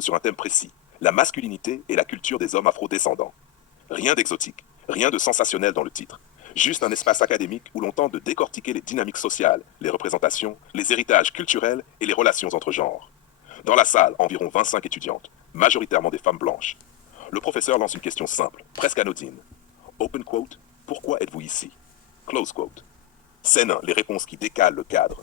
sur un thème précis, la masculinité et la culture des hommes afro-descendants. Rien d'exotique, rien de sensationnel dans le titre. Juste un espace académique où l'on tente de décortiquer les dynamiques sociales, les représentations, les héritages culturels et les relations entre genres. Dans la salle, environ 25 étudiantes, majoritairement des femmes blanches. Le professeur lance une question simple, presque anodine. Open quote, pourquoi êtes-vous ici? Close quote. Scène 1, les réponses qui décalent le cadre.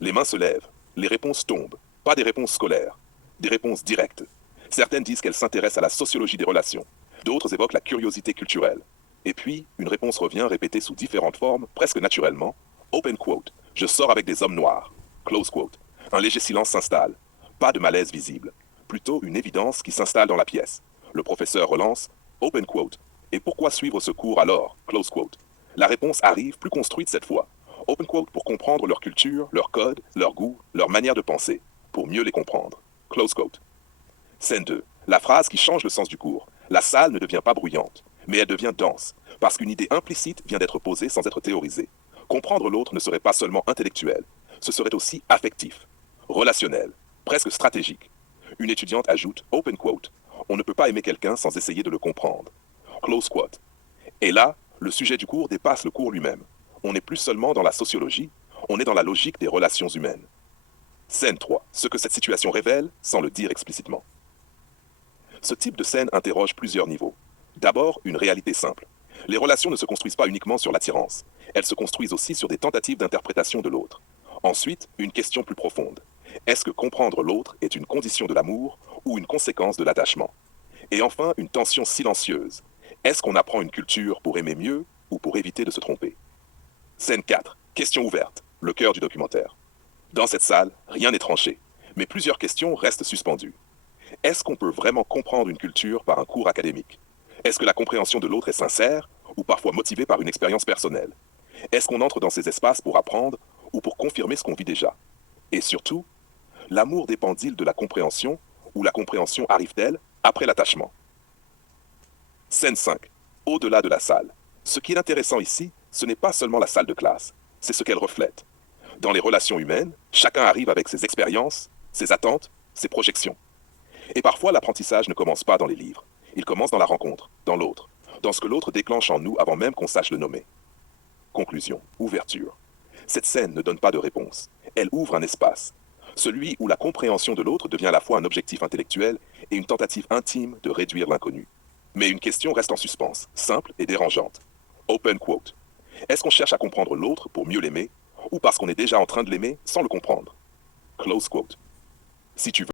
Les mains se lèvent, les réponses tombent, pas des réponses scolaires, des réponses directes. Certaines disent qu'elles s'intéressent à la sociologie des relations, d'autres évoquent la curiosité culturelle. Et puis, une réponse revient répétée sous différentes formes, presque naturellement. Open quote, je sors avec des hommes noirs. Close quote. Un léger silence s'installe, pas de malaise visible, plutôt une évidence qui s'installe dans la pièce. Le professeur relance, open quote. Et pourquoi suivre ce cours alors? Close quote. La réponse arrive plus construite cette fois. Open quote pour comprendre leur culture, leur code, leur goût, leur manière de penser, pour mieux les comprendre. Close quote. Scène 2. La phrase qui change le sens du cours. La salle ne devient pas bruyante, mais elle devient dense, parce qu'une idée implicite vient d'être posée sans être théorisée. Comprendre l'autre ne serait pas seulement intellectuel, ce serait aussi affectif, relationnel, presque stratégique. Une étudiante ajoute, open quote, on ne peut pas aimer quelqu'un sans essayer de le comprendre. Close quote. Et là, le sujet du cours dépasse le cours lui-même. On n'est plus seulement dans la sociologie, on est dans la logique des relations humaines. Scène 3. Ce que cette situation révèle sans le dire explicitement. Ce type de scène interroge plusieurs niveaux. D'abord, une réalité simple. Les relations ne se construisent pas uniquement sur l'attirance, elles se construisent aussi sur des tentatives d'interprétation de l'autre. Ensuite, une question plus profonde. Est-ce que comprendre l'autre est une condition de l'amour ou une conséquence de l'attachement? Et enfin, une tension silencieuse. Est-ce qu'on apprend une culture pour aimer mieux ou pour éviter de se tromper? Scène 4. Question ouverte. Le cœur du documentaire. Dans cette salle, rien n'est tranché, mais plusieurs questions restent suspendues. Est-ce qu'on peut vraiment comprendre une culture par un cours académique? Est-ce que la compréhension de l'autre est sincère ou parfois motivée par une expérience personnelle? Est-ce qu'on entre dans ces espaces pour apprendre ou pour confirmer ce qu'on vit déjà? Et surtout, l'amour dépend-il de la compréhension ou la compréhension arrive-t-elle après l'attachement? Scène 5. Au-delà de la salle. Ce qui est intéressant ici, ce n'est pas seulement la salle de classe, c'est ce qu'elle reflète. Dans les relations humaines, chacun arrive avec ses expériences, ses attentes, ses projections. Et parfois, l'apprentissage ne commence pas dans les livres. Il commence dans la rencontre, dans l'autre, dans ce que l'autre déclenche en nous avant même qu'on sache le nommer. Conclusion, ouverture. Cette scène ne donne pas de réponse. Elle ouvre un espace. Celui où la compréhension de l'autre devient à la fois un objectif intellectuel et une tentative intime de réduire l'inconnu. Mais une question reste en suspens, simple et dérangeante. Open quote. Est-ce qu'on cherche à comprendre l'autre pour mieux l'aimer ou parce qu'on est déjà en train de l'aimer sans le comprendre? Close quote. Si tu veux